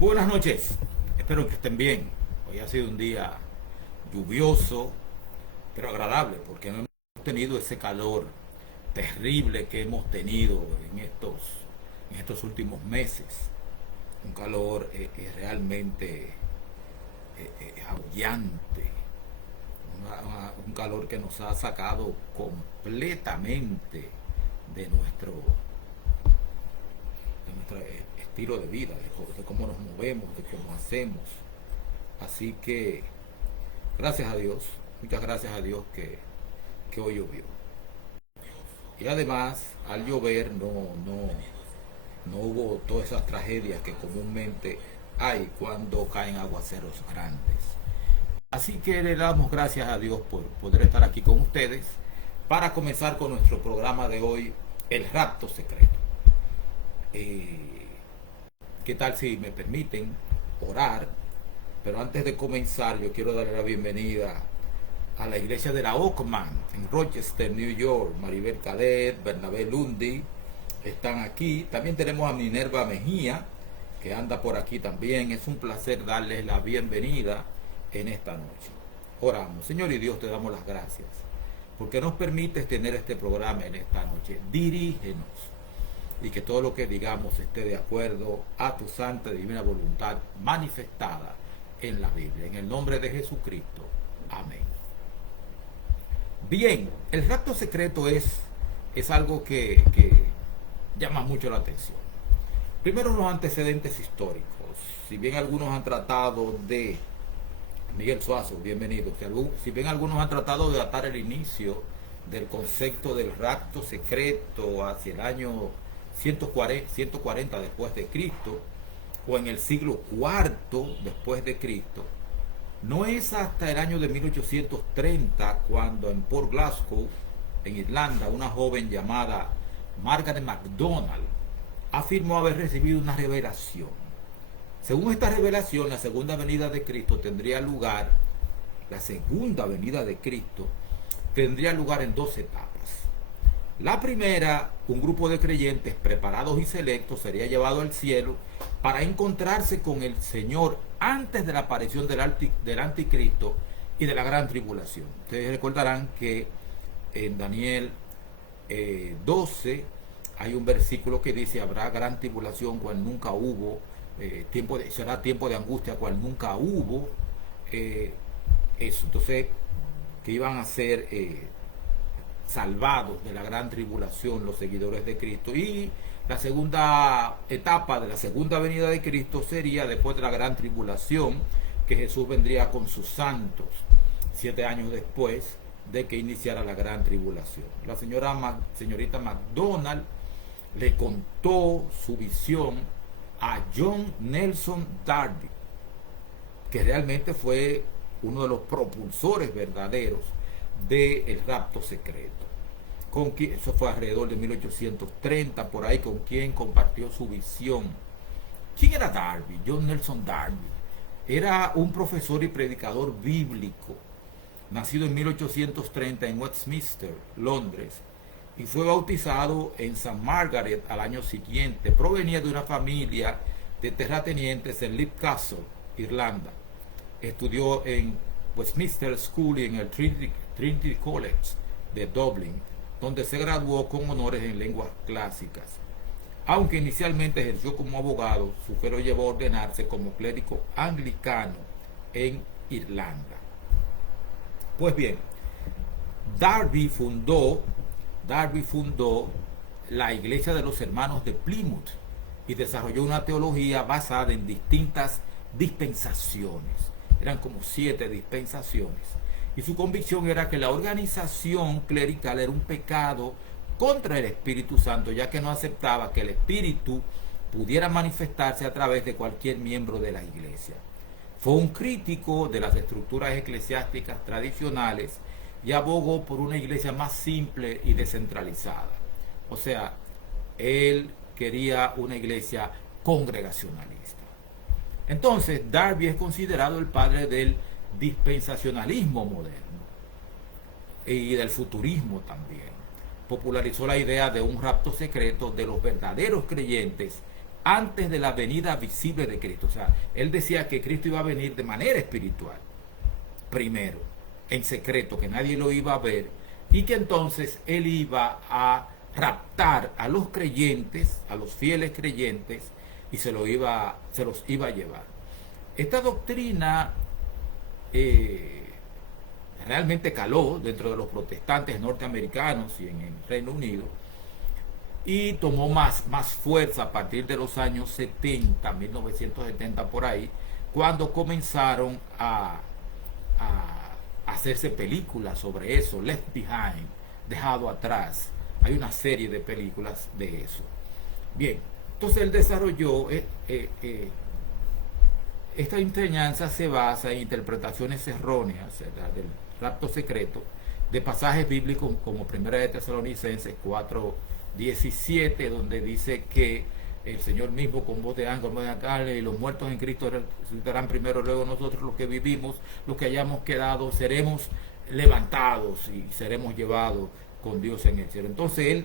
Buenas noches, espero que estén bien. Hoy ha sido un día lluvioso, pero agradable, porque no hemos tenido ese calor terrible que hemos tenido en estos últimos meses. Un calor realmente agobiante, un calor que nos ha sacado completamente de nuestro estilo de vida, de cómo nos movemos, de cómo hacemos. Así que, gracias a Dios, muchas gracias a Dios que hoy llovió. Y además, al llover no hubo todas esas tragedias que comúnmente hay cuando caen aguaceros grandes. Así que le damos gracias a Dios por poder estar aquí con ustedes para comenzar con nuestro programa de hoy, El Rapto Secreto. ¿Qué tal si me permiten orar? Pero antes de comenzar, yo quiero darle la bienvenida a la iglesia de la Oakman en Rochester, New York. Maribel Cadet, Bernabé Lundi están aquí. También tenemos a Minerva Mejía, que anda por aquí también. Es un placer darles la bienvenida en esta noche. Oramos. Señor y Dios, te damos las gracias porque nos permites tener este programa en esta noche. Dirígenos y que todo lo que digamos esté de acuerdo a tu santa y divina voluntad manifestada en la Biblia. En el nombre de Jesucristo. Amén. Bien, el rapto secreto es algo que llama mucho la atención. Primero, los antecedentes históricos. Si bien algunos han tratado de... Miguel Suazo, bienvenido. Si bien algunos han tratado de atar el inicio del concepto del rapto secreto hacia el año 140 después de Cristo, o en el siglo IV después de Cristo, no es hasta el año de 1830 cuando en Port Glasgow, en Irlanda, una joven llamada Margaret MacDonald afirmó haber recibido una revelación. Según esta revelación, la segunda venida de Cristo tendría lugar, en dos etapas. La primera, un grupo de creyentes preparados y selectos sería llevado al cielo para encontrarse con el Señor antes de la aparición del anticristo y de la gran tribulación. Ustedes recordarán que en Daniel 12 hay un versículo que dice: habrá gran tribulación cual nunca hubo, será tiempo de angustia cual nunca hubo. Entonces, que iban a ser salvados de la gran tribulación los seguidores de Cristo. Y la segunda etapa de la segunda venida de Cristo sería después de la gran tribulación, que Jesús vendría con sus santos 7 años después de que iniciara la gran tribulación. La señorita MacDonald le contó su visión a John Nelson Darby, que realmente fue uno de los propulsores verdaderos del rapto secreto. Eso fue alrededor de 1830, por ahí, con quien compartió su visión. ¿Quién era Darby? John Nelson Darby era un profesor y predicador bíblico, nacido en 1830 en Westminster, Londres, y fue bautizado en St. Margaret al año siguiente. Provenía de una familia de terratenientes en Leap Castle, Irlanda. Estudió en Westminster School y en el Trinity College de Dublin, donde se graduó con honores en lenguas clásicas. Aunque inicialmente ejerció como abogado, su fe lo llevó a ordenarse como clérigo anglicano en Irlanda. Pues bien, Darby fundó la Iglesia de los Hermanos de Plymouth y desarrolló una teología basada en distintas dispensaciones. Eran como 7 dispensaciones. Y su convicción era que la organización clerical era un pecado contra el Espíritu Santo, ya que no aceptaba que el Espíritu pudiera manifestarse a través de cualquier miembro de la iglesia. Fue un crítico de las estructuras eclesiásticas tradicionales y abogó por una iglesia más simple y descentralizada. O sea, él quería una iglesia congregacionalista. Entonces, Darby es considerado el padre del dispensacionalismo moderno y del futurismo también. Popularizó la idea de un rapto secreto de los verdaderos creyentes antes de la venida visible de Cristo. O sea, él decía que Cristo iba a venir de manera espiritual, primero, en secreto, que nadie lo iba a ver, y que entonces él iba a raptar a los creyentes, a los fieles creyentes, y se los iba a llevar. Esta doctrina realmente caló dentro de los protestantes norteamericanos y en el Reino Unido, y tomó más fuerza a partir de los años 70, 1970 por ahí, cuando comenzaron a hacerse películas sobre eso. Left Behind, Dejado Atrás, hay una serie de películas de eso. Bien, entonces él desarrolló esta enseñanza. Se basa en interpretaciones erróneas del rapto secreto de pasajes bíblicos como 1 de Tesalonicenses 4:17, donde dice que el Señor mismo con voz de ángel, voz de arcángel, y los muertos en Cristo resucitarán primero, luego nosotros los que vivimos, los que hayamos quedado, seremos levantados y seremos llevados con Dios en el cielo. Entonces él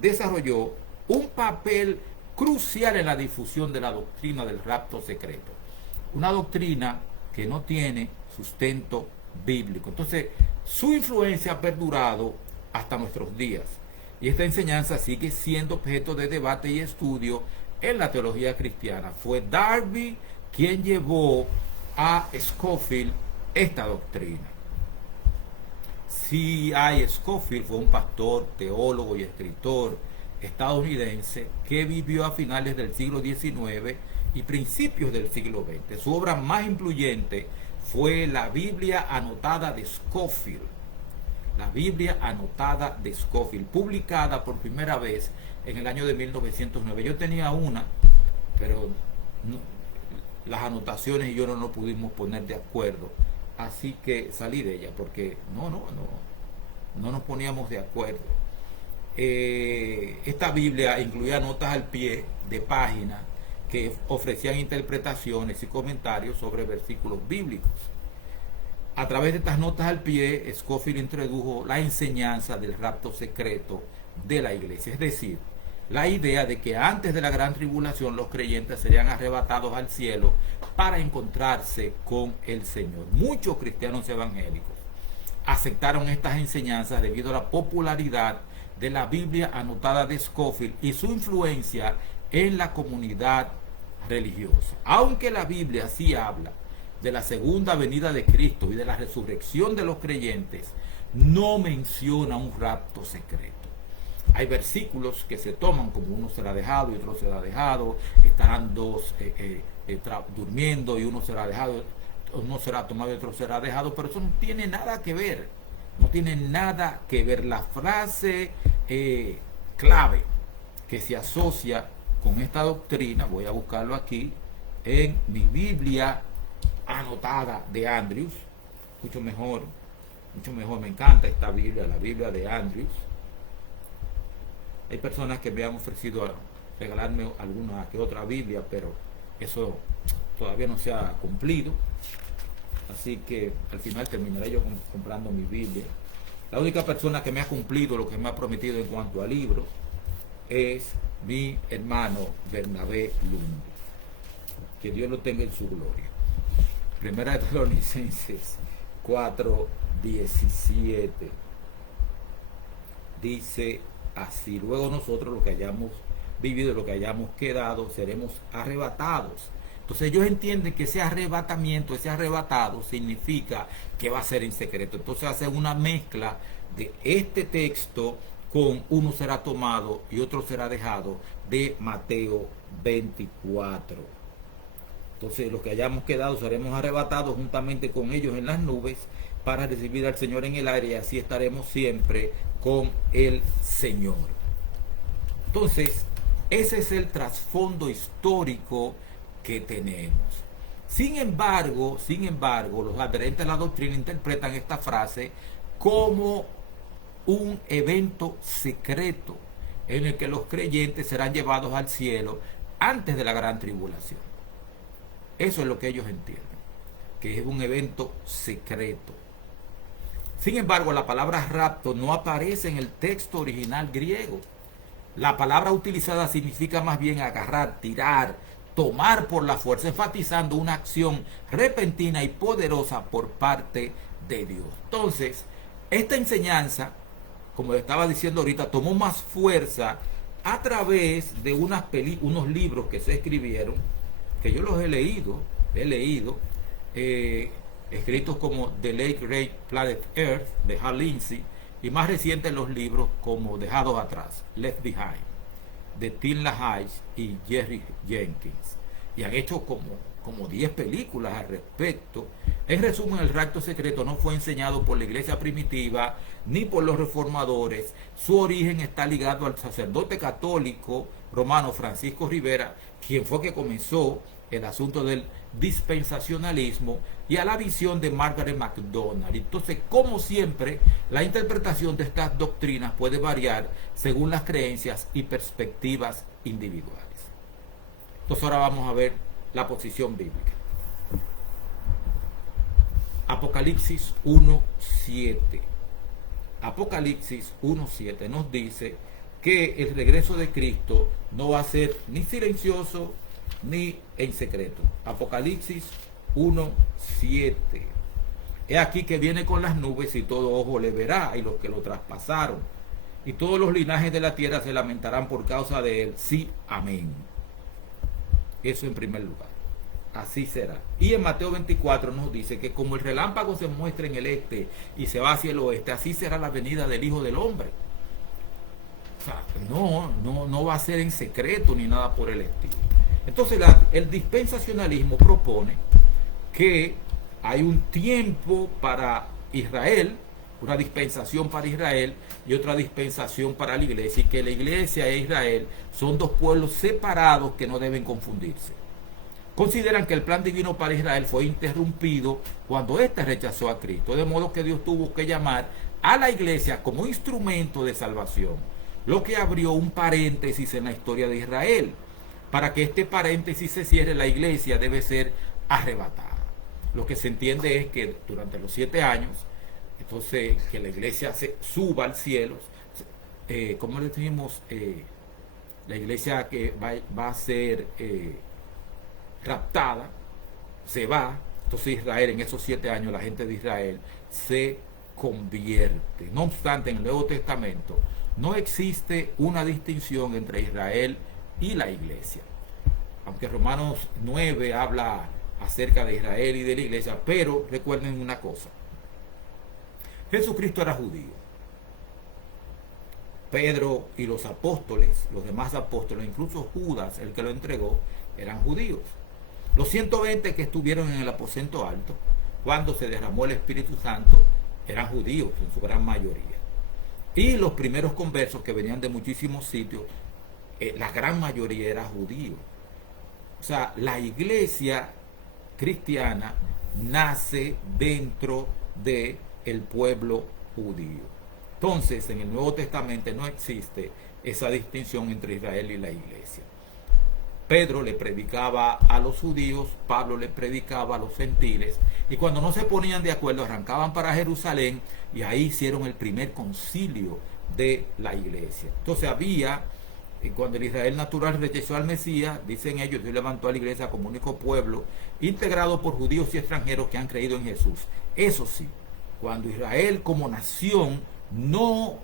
desarrolló un papel crucial en la difusión de la doctrina del rapto secreto, una doctrina que no tiene sustento bíblico. Entonces su influencia ha perdurado hasta nuestros días, y esta enseñanza sigue siendo objeto de debate y estudio en la teología cristiana. Fue Darby quien llevó a Scofield esta doctrina. C.I. Scofield fue un pastor, teólogo y escritor estadounidense que vivió a finales del siglo XIX y principios del siglo XX. Su obra más influyente fue la Biblia anotada de Scofield. La Biblia anotada de Scofield, publicada por primera vez en el año de 1909. Yo tenía una, pero las anotaciones y yo no nos pudimos poner de acuerdo. Así que salí de ella porque no nos poníamos de acuerdo. Esta Biblia incluía notas al pie de página que ofrecían interpretaciones y comentarios sobre versículos bíblicos. A través de estas notas al pie, Scofield introdujo la enseñanza del rapto secreto de la iglesia, es decir, la idea de que antes de la gran tribulación los creyentes serían arrebatados al cielo para encontrarse con el Señor. Muchos cristianos evangélicos aceptaron estas enseñanzas debido a la popularidad de la Biblia anotada de Scofield y su influencia en la comunidad religiosa. Aunque la Biblia sí habla de la segunda venida de Cristo y de la resurrección de los creyentes, no menciona un rapto secreto. Hay versículos que se toman como uno será dejado y otro será dejado, estarán dos durmiendo y uno será dejado, uno será tomado y otro será dejado, pero eso no tiene nada que ver, no tiene nada que ver. La frase clave que se asocia con esta doctrina, voy a buscarlo aquí en mi Biblia anotada de Andrews, mucho mejor, me encanta esta Biblia, la Biblia de Andrews. Hay personas que me han ofrecido regalarme alguna que otra Biblia, pero eso todavía no se ha cumplido, así que al final terminaré yo comprando mi Biblia. La única persona que me ha cumplido lo que me ha prometido en cuanto a libros es mi hermano Bernabé Lund, que Dios lo tenga en su gloria. 1 de Tesalonicenses 4:17 dice así: luego nosotros, los que hayamos vivido, los que hayamos quedado, seremos arrebatados. Entonces ellos entienden que ese arrebatamiento, ese arrebatado significa que va a ser en secreto. Entonces hacen una mezcla de este texto con uno será tomado y otro será dejado de Mateo 24. Entonces los que hayamos quedado seremos arrebatados juntamente con ellos en las nubes para recibir al Señor en el aire, y así estaremos siempre con el Señor. Entonces ese es el trasfondo histórico que tenemos. Sin embargo, los adherentes a la doctrina interpretan esta frase como un evento secreto en el que los creyentes serán llevados al cielo antes de la gran tribulación. Eso es lo que ellos entienden, que es un evento secreto. Sin embargo, la palabra rapto no aparece en el texto original griego. La palabra utilizada significa más bien agarrar, tirar, tomar por la fuerza, enfatizando una acción repentina y poderosa por parte de Dios. Entonces, esta enseñanza, como le estaba diciendo ahorita, tomó más fuerza a través de unos libros que se escribieron, que yo los he leído, escritos como The Late Great Planet Earth, de Hal Lindsey, y más recientes los libros como Dejados Atrás, Left Behind, de Tim LaHaye y Jerry Jenkins. Y han hecho como 10 películas al respecto. En resumen, el rapto secreto no fue enseñado por la iglesia primitiva ni por los reformadores. Su origen está ligado al sacerdote católico romano Francisco Rivera, quien fue que comenzó el asunto del dispensacionalismo, y a la visión de Margaret MacDonald. Entonces, como siempre, la interpretación de estas doctrinas puede variar según las creencias y perspectivas individuales. Entonces ahora vamos a ver la posición bíblica. Apocalipsis 1:7. Apocalipsis 1:7 nos dice que el regreso de Cristo no va a ser ni silencioso ni en secreto. Apocalipsis 1:7. He aquí que viene con las nubes y todo ojo le verá, y los que lo traspasaron, y todos los linajes de la tierra se lamentarán por causa de él. Sí, amén. Eso en primer lugar. Así será. Y en Mateo 24 nos dice que como el relámpago se muestra en el este y se va hacia el oeste, así será la venida del Hijo del Hombre. O sea, no va a ser en secreto ni nada por el estilo. Entonces el dispensacionalismo propone que hay un tiempo para Israel, una dispensación para Israel y otra dispensación para la iglesia, y que la iglesia e Israel son dos pueblos separados que no deben confundirse. Consideran que el plan divino para Israel fue interrumpido cuando éste rechazó a Cristo, de modo que Dios tuvo que llamar a la iglesia como instrumento de salvación, lo que abrió un paréntesis en la historia de Israel. Para que este paréntesis se cierre, la iglesia debe ser arrebatada. Lo que se entiende es que durante los 7 años, entonces que la iglesia se suba al cielo, como le decimos, la iglesia que va a ser raptada, se va. Entonces Israel, en esos 7 años, la gente de Israel se convierte. No obstante, en el Nuevo Testamento no existe una distinción entre Israel y la iglesia. Aunque Romanos 9 habla acerca de Israel y de la iglesia, pero recuerden una cosa: Jesucristo era judío. Pedro y los apóstoles, los demás apóstoles, incluso Judas, el que lo entregó, eran judíos. Los 120 que estuvieron en el aposento alto cuando se derramó el Espíritu Santo eran judíos en su gran mayoría. Y los primeros conversos que venían de muchísimos sitios, la gran mayoría era judío. O sea, la iglesia cristiana nace dentro del pueblo judío. Entonces, en el Nuevo Testamento no existe esa distinción entre Israel y la iglesia. Pedro le predicaba a los judíos, Pablo le predicaba a los gentiles, y cuando no se ponían de acuerdo arrancaban para Jerusalén, y ahí hicieron el primer concilio de la iglesia. Entonces había, cuando el Israel natural rechazó al Mesías, dicen ellos, Dios levantó a la iglesia como único pueblo, integrado por judíos y extranjeros que han creído en Jesús. Eso sí, cuando Israel como nación no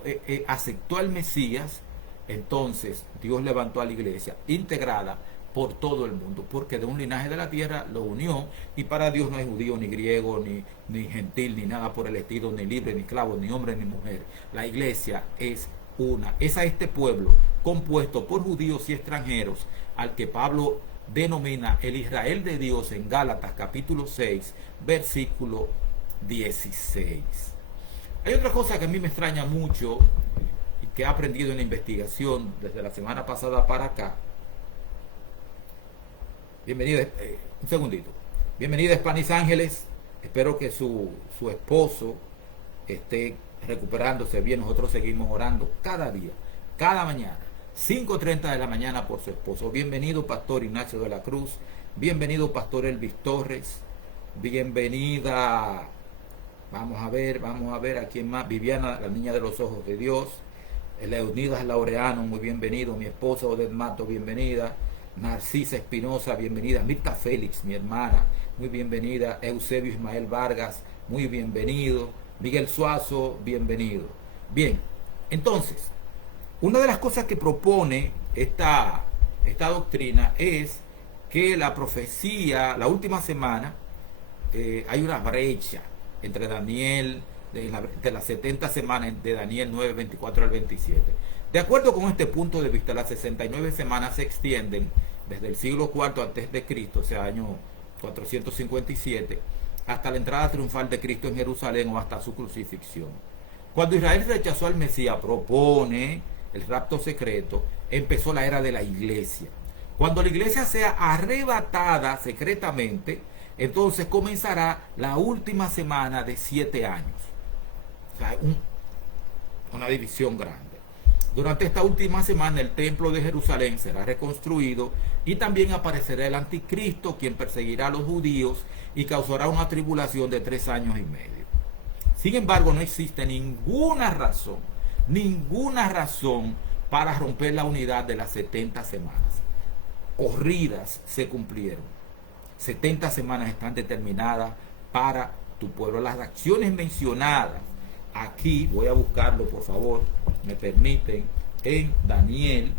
aceptó al Mesías, entonces Dios levantó a la iglesia integrada por todo el mundo, porque de un linaje de la tierra lo unió, y para Dios no hay judío, ni griego, ni gentil, ni nada por el estilo, ni libre, ni esclavo, ni hombre, ni mujer. La iglesia es una, es a este pueblo compuesto por judíos y extranjeros, al que Pablo denomina el Israel de Dios en Gálatas capítulo 6, versículo 16. Hay otra cosa que a mí me extraña mucho y que he aprendido en la investigación desde la semana pasada para acá. Bienvenida, un segundito. Bienvenida, Spanish Ángeles. Espero que su esposo esté recuperándose bien. Nosotros seguimos orando cada día, cada mañana, 5:30 de la mañana por su esposo. Bienvenido, Pastor Ignacio de la Cruz. Bienvenido, Pastor Elvis Torres. Bienvenida, vamos a ver a quién más. Viviana, la niña de los ojos de Dios. Leonidas Laureano, muy bienvenido. Mi esposa Odette Mato, bienvenida. Narcisa Espinosa, bienvenida. Mirta Félix, mi hermana, muy bienvenida. Eusebio Ismael Vargas, muy bienvenido. Miguel Suazo, bienvenido. Bien, entonces, una de las cosas que propone esta doctrina es que la profecía, la última semana, hay una brecha entre Daniel, de las 70 semanas de Daniel 9, 24 al 27. De acuerdo con este punto de vista, las 69 semanas se extienden desde el siglo IV antes de Cristo, o sea, año 457, hasta la entrada triunfal de Cristo en Jerusalén o hasta su crucifixión. Cuando Israel rechazó al Mesías, propone el rapto secreto, empezó la era de la iglesia. Cuando la iglesia sea arrebatada secretamente, entonces comenzará la última semana de 7 años. O sea, una división grande. Durante esta última semana el templo de Jerusalén será reconstruido y también aparecerá el anticristo, quien perseguirá a los judíos y causará una tribulación de 3 años y medio. Sin embargo, no existe ninguna razón para romper la unidad de las 70 semanas. Corridas se cumplieron. 70 semanas están determinadas para tu pueblo. Las acciones mencionadas aquí, voy a buscarlo por favor, me permiten, en Daniel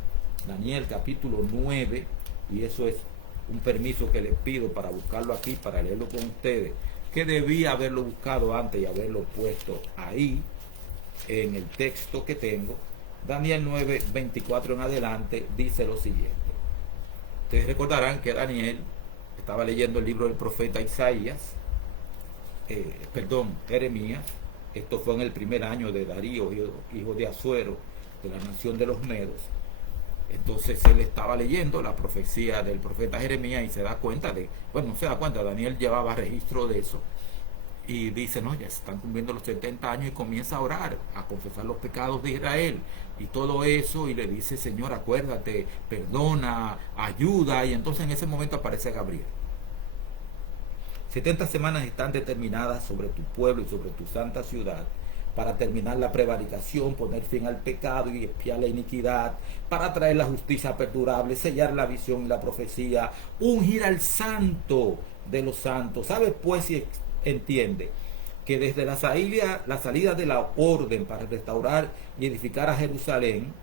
capítulo 9, y eso es un permiso que les pido para buscarlo aquí, para leerlo con ustedes, que debía haberlo buscado antes y haberlo puesto ahí en el texto que tengo. Daniel 9, 24 en adelante dice lo siguiente. Ustedes recordarán que Daniel estaba leyendo el libro del profeta Jeremías. Esto fue en el primer año de Darío, hijo de Asuero, de la nación de los Medos. Entonces él estaba leyendo la profecía del profeta Jeremías y se da cuenta Daniel llevaba registro de eso. Y dice, no, ya se están cumpliendo los 70 años, y comienza a orar, a confesar los pecados de Israel y todo eso, y le dice, Señor, acuérdate, perdona, ayuda, y entonces en ese momento aparece Gabriel. 70 semanas están determinadas sobre tu pueblo y sobre tu santa ciudad, para terminar la prevaricación, poner fin al pecado y expiar la iniquidad, para traer la justicia perdurable, sellar la visión y la profecía, ungir al santo de los santos. ¿Sabes pues si entiende que desde la salida de la orden para restaurar y edificar a Jerusalén,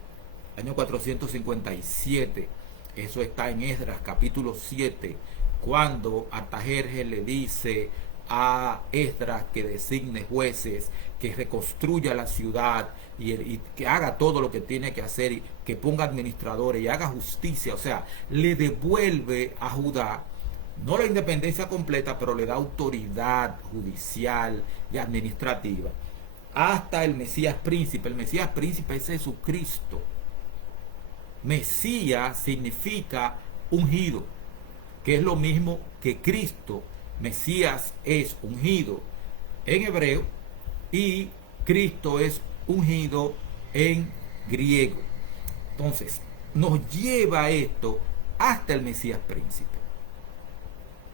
año 457, eso está en Esdras capítulo 7, cuando Artajerjes le dice a Esdras que designe jueces, que reconstruya la ciudad y que haga todo lo que tiene que hacer, y que ponga administradores y haga justicia, o sea, le devuelve a Judá no la independencia completa, pero le da autoridad judicial y administrativa hasta el Mesías príncipe. El Mesías príncipe es Jesucristo. Mesías significa ungido, que es lo mismo que Cristo. Mesías es ungido en hebreo y Cristo es ungido en griego. Entonces, nos lleva esto hasta el Mesías príncipe.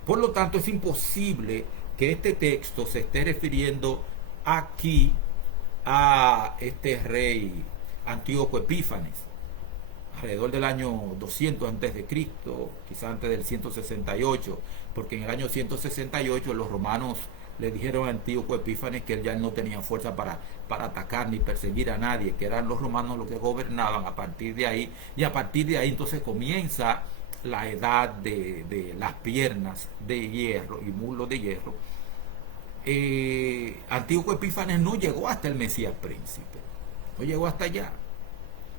Por lo tanto, es imposible que este texto se esté refiriendo aquí a este rey Antíoco Epífanes, alrededor del año 200 antes de Cristo, quizás antes del 168, porque en el año 168 los romanos le dijeron a Antíoco Epífanes que él ya no tenía fuerza para atacar ni perseguir a nadie, que eran los romanos los que gobernaban a partir de ahí, y a partir de ahí entonces comienza la edad de las piernas de hierro y muslos de hierro. Antíoco Epífanes no llegó hasta el Mesías príncipe, no llegó hasta allá.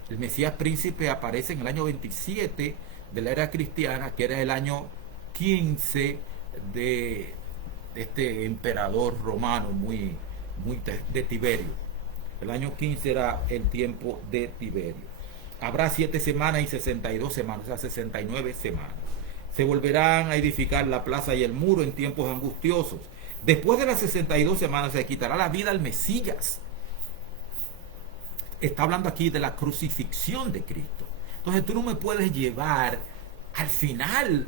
El Mesías príncipe aparece en el año 27 de la era cristiana, que era el año 15 de este emperador romano muy de Tiberio. El año 15 era el tiempo de Tiberio. Habrá 7 semanas y 62 semanas, o sea, 69 semanas. Se volverán a edificar la plaza y el muro en tiempos angustiosos. Después de las 62 semanas se quitará la vida al Mesías. Está hablando aquí de la crucifixión de Cristo. Entonces tú no me puedes llevar al final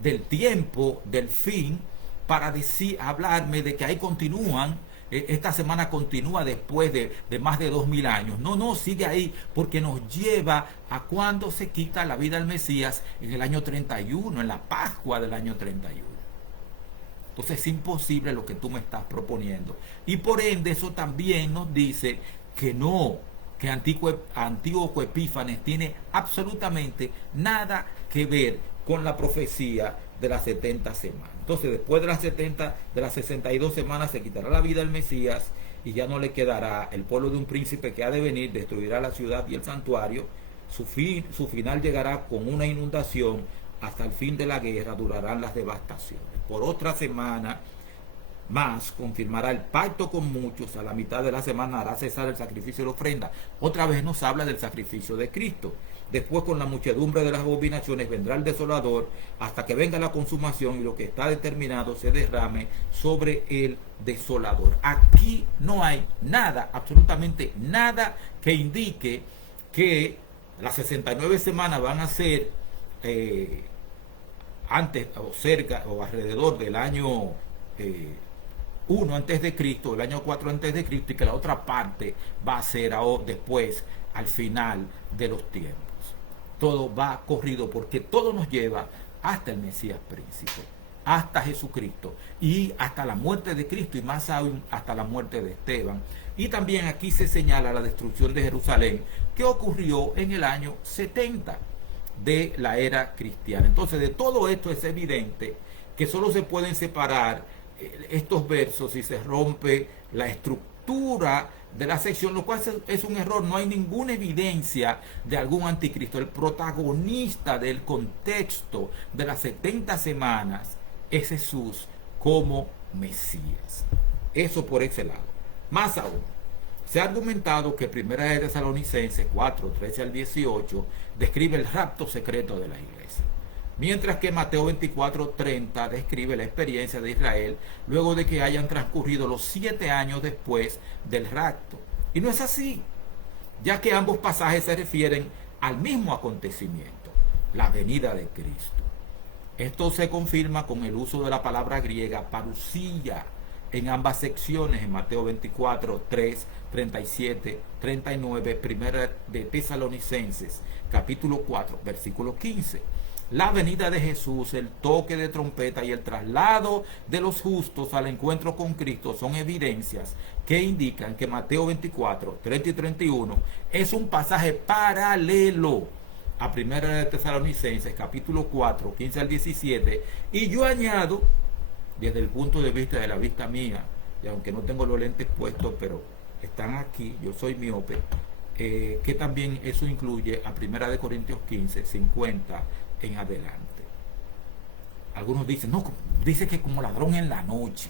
del tiempo, del fin, para hablarme de que ahí continúan esta semana continúa después de más de 2000 años. No, no, sigue ahí porque nos lleva a cuando se quita la vida al Mesías en el año 31, en la Pascua del año 31. Entonces es imposible lo que tú me estás proponiendo. Y por ende eso también nos dice que no, que Antíoco Epífanes tiene absolutamente nada que ver con la profecía de las 70 semanas. Entonces después de las 62 semanas se quitará la vida al Mesías y ya no le quedará. El pueblo de un príncipe que ha de venir destruirá la ciudad y el santuario. Su final llegará con una inundación. Hasta el fin de la guerra durarán las devastaciones. Por otra semana más confirmará el pacto con muchos. A la mitad de la semana hará cesar el sacrificio y la ofrenda. Otra vez nos habla del sacrificio de Cristo. Después, con la muchedumbre de las abominaciones vendrá el desolador, hasta que venga la consumación y lo que está determinado se derrame sobre el desolador. Aquí no hay nada, absolutamente nada, que indique que las 69 semanas van a ser antes o cerca o alrededor del año 1 antes de Cristo, el año 4 antes de Cristo, y que la otra parte va a ser después, al final de los tiempos. Todo va corrido porque todo nos lleva hasta el Mesías príncipe, hasta Jesucristo y hasta la muerte de Cristo, y más aún hasta la muerte de Esteban. Y también aquí se señala la destrucción de Jerusalén, que ocurrió en el año 70 de la era cristiana. Entonces, de todo esto es evidente que solo se pueden separar estos versos si se rompe la estructura de la sección, lo cual es un error. No hay ninguna evidencia de algún anticristo. El protagonista del contexto de las 70 semanas es Jesús como Mesías. Eso por ese lado. Más aún, se ha argumentado que Primera de Tesalonicenses 4, 13 al 18 describe el rapto secreto de la iglesia, mientras que Mateo 24, 30 describe la experiencia de Israel luego de que hayan transcurrido los 7 años después del rapto. Y no es así, ya que ambos pasajes se refieren al mismo acontecimiento, la venida de Cristo. Esto se confirma con el uso de la palabra griega parusía en ambas secciones, en Mateo 24, 3, 37, 39, Primera de Tesalonicenses, capítulo 4, versículo 15. La venida de Jesús, el toque de trompeta y el traslado de los justos al encuentro con Cristo son evidencias que indican que Mateo 24, 30 y 31 es un pasaje paralelo a Primera de Tesalonicenses, capítulo 4, 15 al 17, y yo añado, desde el punto de vista de la vista mía, y aunque no tengo los lentes puestos, pero están aquí, yo soy miope, que también eso incluye a Primera de Corintios 15, 50 en adelante. Algunos dicen, no, dice que como ladrón en la noche.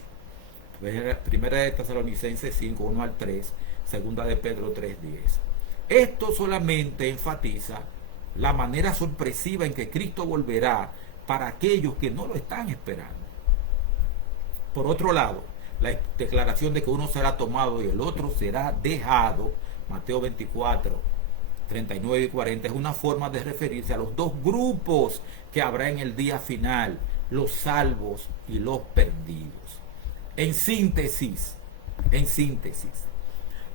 Primera de Tesalonicenses 5, 1 al 3, Segunda de Pedro 3, 10. Esto solamente enfatiza la manera sorpresiva en que Cristo volverá para aquellos que no lo están esperando. Por otro lado, la declaración de que uno será tomado y el otro será dejado, Mateo 24, 39 y 40, es una forma de referirse a los dos grupos que habrá en el día final, los salvos y los perdidos. En síntesis,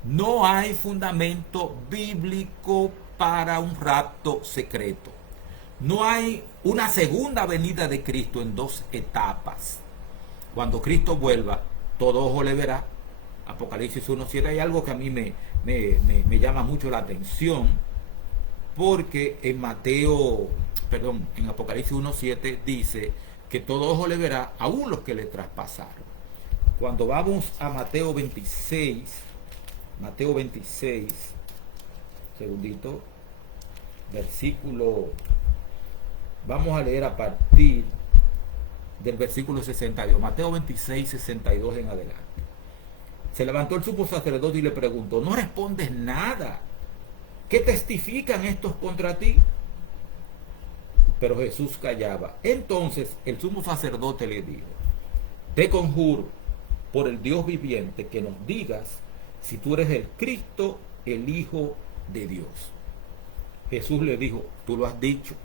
no hay fundamento bíblico para un rapto secreto. No hay una segunda venida de Cristo en dos etapas. Cuando Cristo vuelva, todo ojo le verá. Apocalipsis 1:7. Hay algo que a mí me llama mucho la atención, porque en en Apocalipsis 1:7 dice que todo ojo le verá, aún los que le traspasaron. Cuando vamos a Mateo 26, segundito, vamos a leer a partir del versículo 62, Mateo 26, 62 en adelante. Se levantó el sumo sacerdote y le preguntó, ¿no respondes nada? ¿Qué testifican estos contra ti? Pero Jesús callaba. Entonces el sumo sacerdote le dijo, te conjuro por el Dios viviente que nos digas si tú eres el Cristo, el Hijo de Dios. Jesús le dijo, tú lo has dicho.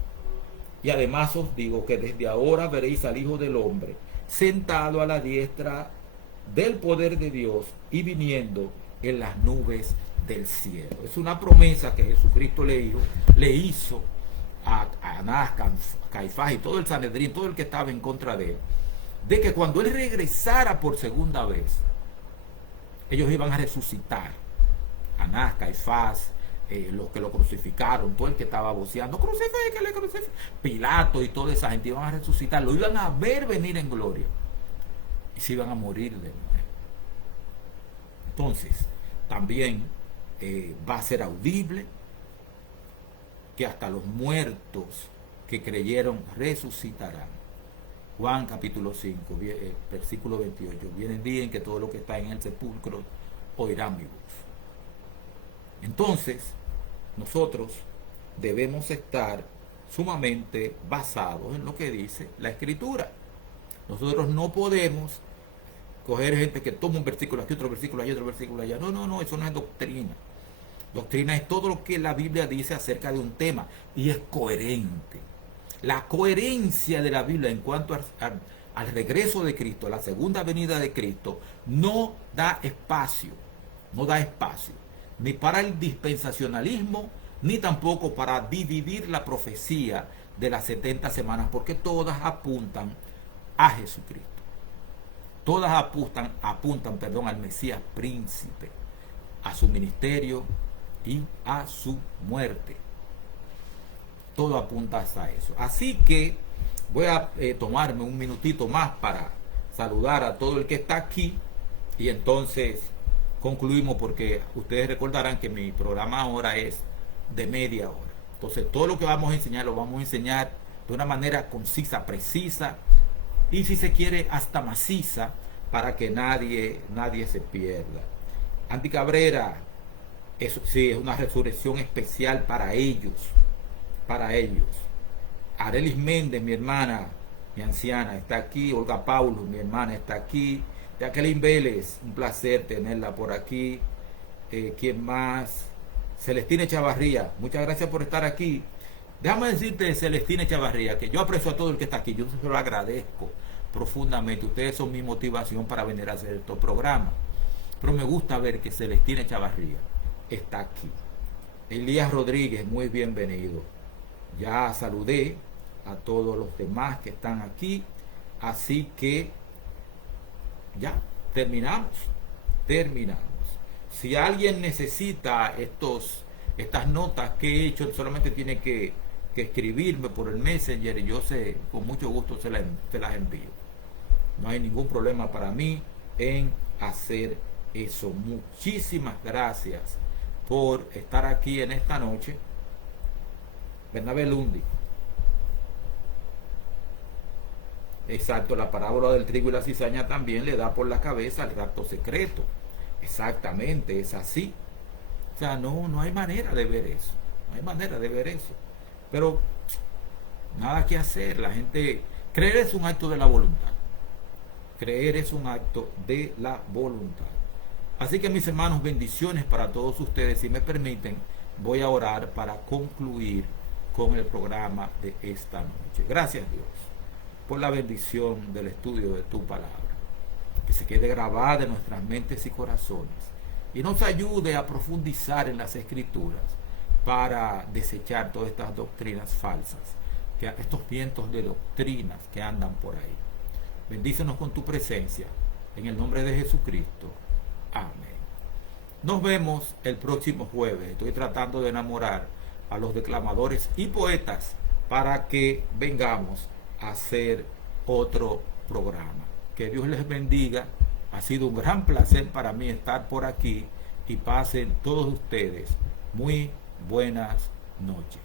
Y además os digo que desde ahora veréis al Hijo del Hombre sentado a la diestra del poder de Dios y viniendo en las nubes del cielo. Es una promesa que Jesucristo le hizo a Anás, Caifás y todo el Sanedrín, todo el que estaba en contra de él, de que cuando él regresara por segunda vez, ellos iban a resucitar. Anás, Caifás, los que lo crucificaron, todo el que estaba voceando, crucifíquele, crucifíquele, Pilato y toda esa gente iban a resucitar, lo iban a ver venir en gloria y se iban a morir de nuevo. Entonces, también va a ser audible que hasta los muertos que creyeron resucitarán. Juan capítulo 5, versículo 28. Viene el día en que todo lo que está en el sepulcro oirán mi voz. Entonces, nosotros debemos estar sumamente basados en lo que dice la Escritura. Nosotros no podemos coger gente que toma un versículo aquí, otro versículo allá, otro versículo allá. No, eso no es doctrina. Doctrina es todo lo que la Biblia dice acerca de un tema y es coherente. La coherencia de la Biblia en cuanto al regreso de Cristo, a la segunda venida de Cristo, no da espacio ni para el dispensacionalismo, ni tampoco para dividir la profecía de las 70 semanas, porque todas apuntan a Jesucristo. Todas apuntan al Mesías príncipe, a su ministerio y a su muerte. Todo apunta hasta eso. Así que voy a tomarme un minutito más para saludar a todo el que está aquí y entonces concluimos, porque ustedes recordarán que mi programa ahora es de media hora. Entonces todo lo que vamos a enseñar lo vamos a enseñar de una manera concisa, precisa y, si se quiere, hasta maciza, para que nadie se pierda. Andy Cabrera, eso sí, es una resurrección especial para ellos. Arelis Méndez, mi hermana, mi anciana, está aquí. Olga Paulo, mi hermana, está aquí. Jacqueline Vélez, un placer tenerla por aquí. ¿Quién más? Celestina Chavarría, muchas gracias por estar aquí. Déjame decirte, Celestina Chavarría, que yo aprecio a todo el que está aquí. Yo se lo agradezco profundamente. Ustedes son mi motivación para venir a hacer estos programas. Pero me gusta ver que Celestina Chavarría está aquí. Elías Rodríguez, muy bienvenido. Ya saludé a todos los demás que están aquí. Así que ya terminamos. Si alguien necesita estas notas que he hecho, solamente tiene que escribirme por el Messenger y yo con mucho gusto se las envío. No hay ningún problema para mí en hacer eso. Muchísimas gracias por estar aquí en esta noche. Bernabé Lundi. Exacto, la parábola del trigo y la cizaña también le da por la cabeza el rapto secreto. Exactamente, es así. O sea, no hay manera de ver eso. No hay manera de ver eso. Pero nada que hacer. La gente, creer es un acto de la voluntad. Creer es un acto de la voluntad. Así que, mis hermanos, bendiciones para todos ustedes. Si me permiten, voy a orar para concluir con el programa de esta noche. Gracias, Dios, por la bendición del estudio de tu palabra, que se quede grabada en nuestras mentes y corazones y nos ayude a profundizar en las Escrituras para desechar todas estas doctrinas falsas, estos vientos de doctrinas que andan por ahí. Bendícenos con tu presencia, en el nombre de Jesucristo. Amén. Nos vemos el próximo jueves. Estoy tratando de enamorar a los declamadores y poetas para que vengamos a hacer otro programa. Que Dios les bendiga. Ha sido un gran placer para mí estar por aquí y pasen todos ustedes muy buenas noches.